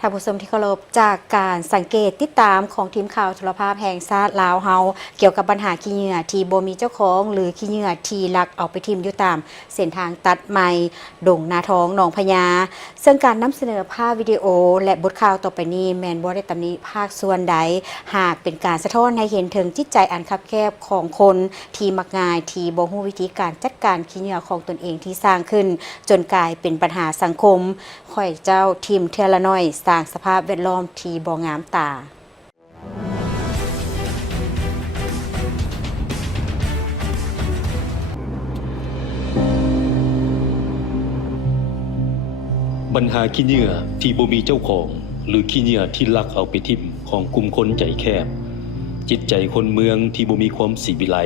ท่านผู้ชมที่เคารพจากการสังเกตติดตามของทีมข่าวโทรภาพแห่งชาติลาวเฮาเกี่ยวกับปัญหาขี้เหงื่อที่บ่มีเจ้าของหรือขี้เหงื่อที่ลักเอาไปทิ่มอยู่ตามเส้นทางตัดไม้ดงนาทองหนองพญาซึ่งการนำเสนอภาพวิดีโอและบทข่าวต่อไปนี้แม่นบ่ได้ตำหนิภาคส่วนใดหากเป็นการสะท้อนให้เห็นถึงจิตใจอันคับแคบของคนที่มักง่ายที่บ่ฮู้วิธีการจัดการขี้เหงื่อของตนเองที่สร้างขึ้นจนกลายเป็นปัญหาสังคมค่อยเจ้าทิมเทื่อละน้อยสร้างสภาพแวดล้อมที่บ่งามตาปัญหาขี้เหงื่อที่บ่มีเจ้าของหรือขี้เหงื่อที่ลักเอาไปทิ่มของกลุ่มคนใจแคบจิตใจคนเมืองที่บ่มีความสิวิไล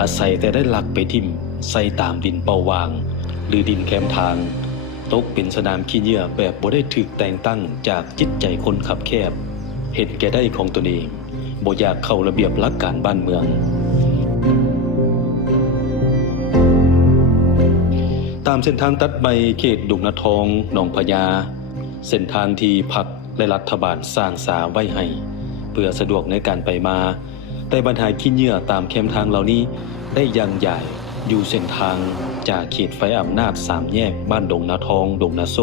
อาศัยแต่ได้ลักไปทิ่มใส่ตามดินเปาวางหรือดินแคมทางตกเป็นสนามขี้เหงื่อแบบบ่ได้ถูกแต่งตั้งจากจิตใจคนขับแคบเห็นแก่ได้ของตนเองบ่อยากเข้าระเบียบหลักการบ้านเมืองตามเส้นทางตัดใบเขตดงนาทองหนองพญาเส้นทางที่พรรคและรัฐบาลสร้างสาไว้ให้เพื่อสะดวกในการไปมาแต่ปัญหาขี้เหงื่อตามแคมทางเหล่านี้ได้ยังใหญ่อยู่เส้นทางจากเขตไฟอำนาจ3แยกบ้านดงนาทองดงนาโซ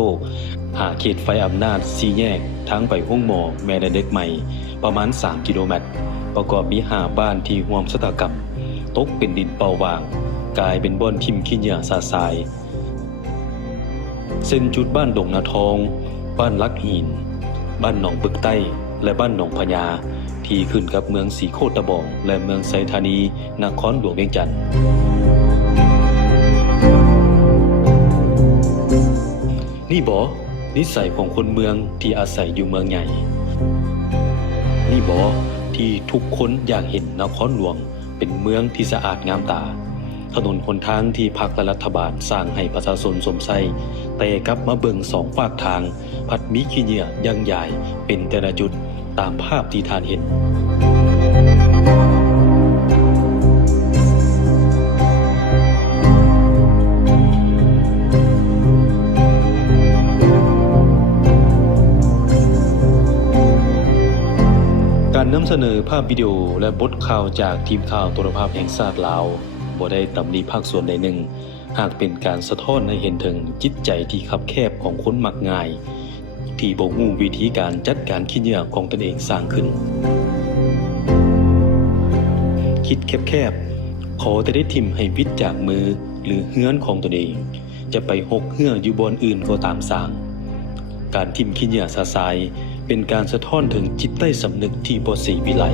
หาเขตไฟอำนาจ4แยกทั้งไปห้องหมอแม่เด็กใหม่ประมาณ3กิโลเมตรประกอบมี5บ้านที่ร่วมชะตากรรมตกเป็นดินเปล่าวางกลายเป็นบ่อนทิ่มขี้เหงื่อสาสายเส้นจุดบ้านดงนาทองบ้านลักหินบ้านหนองปึกใต้และบ้านหนองพญาที่ขึ้นกับเมืองสีโคตะบองและเมืองไซธานีนครหลวงเวียงจันทน์นี่บ่นิสัยของคนเมืองที่อาศัยอยู่เมืองใหญ่นี่บ่ที่ทุกคนอยากเห็นนครหลวงเป็นเมืองที่สะอาดงามตาถนนหนทางที่พรรคและรัฐบาลสร้างให้ประชาชนสมใส่แต่กลับมาเบิ่งสองฝากทางพัดมีขี้เหงื่อยังใหญ่เป็นแต่ละจุดตามภาพที่ท่านเห็นการนำเสนอภาพวิดีโอและบทข่าวจากทีมข่าวโทรภาพแห่งชาติลาวบ่ได้ตำหนิภาคส่วนใดหนึ่งหากเป็นการสะท้อนให้เห็นถึงจิตใจที่คับแคบของคนมักง่ายที่บ่ฮู้วิธีการจัดการขี้เหงื่อของตนเองสร้างขึ้นคิดแคบๆขอแต่ได้ทิ่มให้วิทย์จากมือหรือเฮือนของตนเองจะไปหกเหื่ออยู่บอนอื่นก็ตามสร้างการทิ่มขี้เหงื่อสาสายเป็นการสะท้อนถึงจิตใต้สำนึกที่บ่สิวิไล